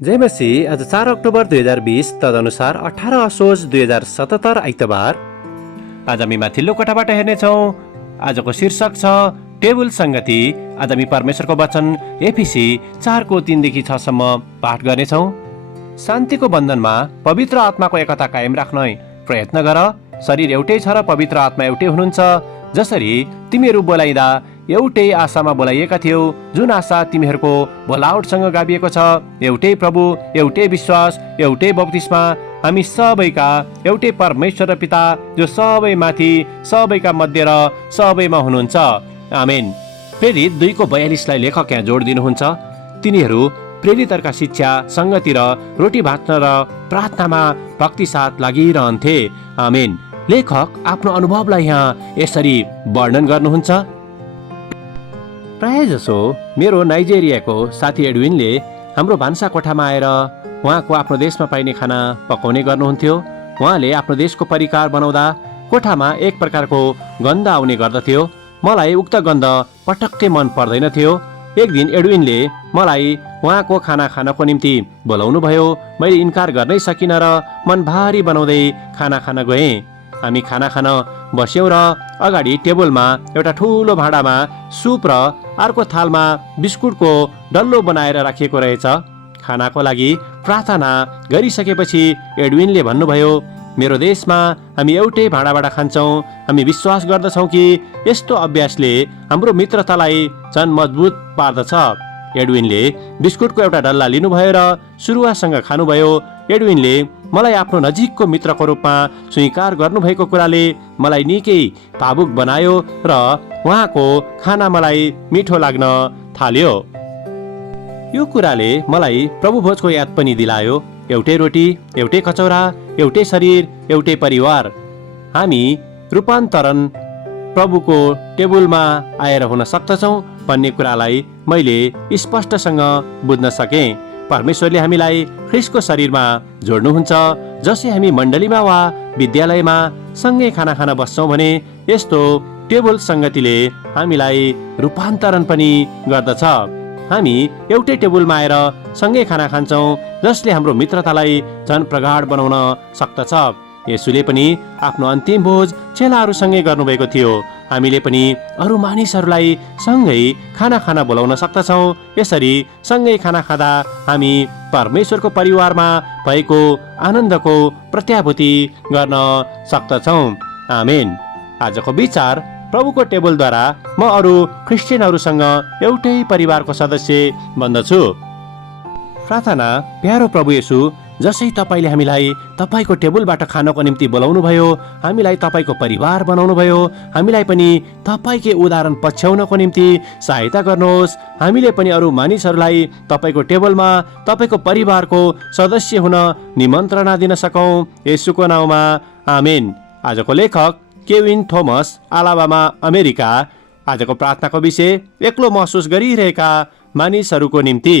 जय मसीह। आज 4 अक्टोबर 2020 तदनुसार 18 असोज 2077 आइतबार। आज हामी माथिल्लो कोठाबाट हेर्नेछौँ। आजको शीर्षक छ टेबल संगति। आज हामी परमेश्वरको वचन एफिसी 4 को 3 देखि 6 सम्म पाठ गर्नेछौँ। शान्तिको बन्धनमा पवित्र आत्माको एकता कायम राख्न प्रयत्न गर। शरीर एउटै छ र पवित्र आत्मा एउटै हुनुहुन्छ। जसरी तिमीहरू बोलाइँदा एउटै आशामा बोलाइएका थियौ, जुन आशा तिमीहरूको बोलावटसँग गाभिएको छ। एउटै प्रभु, एउटै विश्वास, एउटै बप्तिस्मा, हामी सबैका एउटै परमेश्वर र पिता, जो सबै माथि, सबैका मध्य र सबैमा हुनुहुन्छ। आमेन। प्रेरित 2:42 लेखक यहाँ जोड दिनुहुन्छ। तिनीहरू प्रेरितहरूका शिक्षा, संगति र रोटी भाँच्न र प्रार्थनामा भक्ति साथ लागिरहन्थे। आमेन। लेखक आफ्नो अनुभवलाई यहाँ यसरी वर्णन गर्नुहुन्छ। प्राय जसो मेरो नाइजेरियाको साथी एडविनले हाम्रो भान्सा कोठामा आएर उहाँको आफ्नो देशमा पाइने खाना पकाउने गर्नुहुन्थ्यो। उहाँले आफ्नो देशको परिकार बनाउँदा कोठामा एक प्रकारको गन्ध आउने गर्दथ्यो। मलाई उक्त गन्ध पटक्कै मन पर्दैन थियो। एक दिन एडविनले मलाई उहाँको खाना खानको निम्ति बोलाउनु भयो। मैले इन्कार गर्नै सकिनँ र मन भारी बनाउँदै खाना खान गएँ। हामी खाना खान बस्यौँ र अगाडि टेबलमा एउटा ठुलो भाँडामा सुप र अर्को थालमा बिस्कुटको डल्लो बनाएर राखिएको रहेछ। खानाको लागि प्रार्थना गरिसकेपछि एडविनले भन्नुभयो, मेरो देशमा हामी एउटै भाँडाबाट खान्छौँ। हामी विश्वास गर्दछौँ कि यस्तो अभ्यासले हाम्रो मित्रतालाई झन् मजबुत पार्दछ। एडविनले बिस्कुटको एउटा डल्ला लिनुभयो र सुरुवासँग खानुभयो। एडविनले मलाई आफ्नो नजिकको मित्रको रूपमा स्वीकार गर्नुभएको कुराले मलाई निकै भावुक बनायो र उहाँको खाना मलाई मिठो लाग्न थाल्यो। यो कुराले मलाई प्रभु भोजको याद पनि दिलायो। एउटै रोटी, एउटै कचौरा, एउटै शरीर, एउटै परिवार। हामी रूपान्तरण प्रभुको टेबलमा आएर हुन सक्दछौँ भन्ने कुरालाई मैले स्पष्टसँग बुझ्न सकेँ। परमेश्वरले हामीलाई ख्रिस्टको शरीरमा जोड्नुहुन्छ। जसै हामी मण्डलीमा वा विद्यालयमा सँगै खाना खान बस्छौँ भने यस्तो टेबल संगतिले हामीलाई रूपान्तरण पनि गर्दछ। हामी एउटै टेबलमा आएर सँगै खाना खान्छौँ, जसले हाम्रो मित्रतालाई झन् प्रगाढ बनाउन सक्दछ। येशूले पनि आफ्नो अन्तिम भोज चेलाहरूसँगै गर्नुभएको थियो। हामीले पनि अरू मानिसहरूलाई सँगै खाना खान बोलाउन सक्दछौँ। यसरी सँगै खाना खाँदा हामी परमेश्वरको परिवारमा भएको आनन्दको प्रत्याभूति गर्न सक्दछौँ। आमेन। आजको विचार, प्रभुको टेबलद्वारा म अरू क्रिस्चियनहरूसँग एउटै परिवारको सदस्य बन्दछु। प्रार्थना। प्यारो प्रभु येशू, जसै तपाईँले हामीलाई तपाईँको टेबलबाट खानको निम्ति बोलाउनु भयो, हामीलाई तपाईँको परिवार बनाउनु भयो, हामीलाई पनि तपाईँकै उदाहरण पछ्याउनको निम्ति सहायता गर्नुहोस्। हामीले पनि अरू मानिसहरूलाई तपाईँको टेबलमा तपाईँको परिवारको सदस्य हुन निमन्त्रणा दिन सकौँ। येशूको नाउँमा आमेन। आजको लेखक केविन थोमस, अलाबामा, अमेरिका। आजको प्रार्थनाको विषय एक्लो महसुस गरिरहेका मानिसहरूको निम्ति।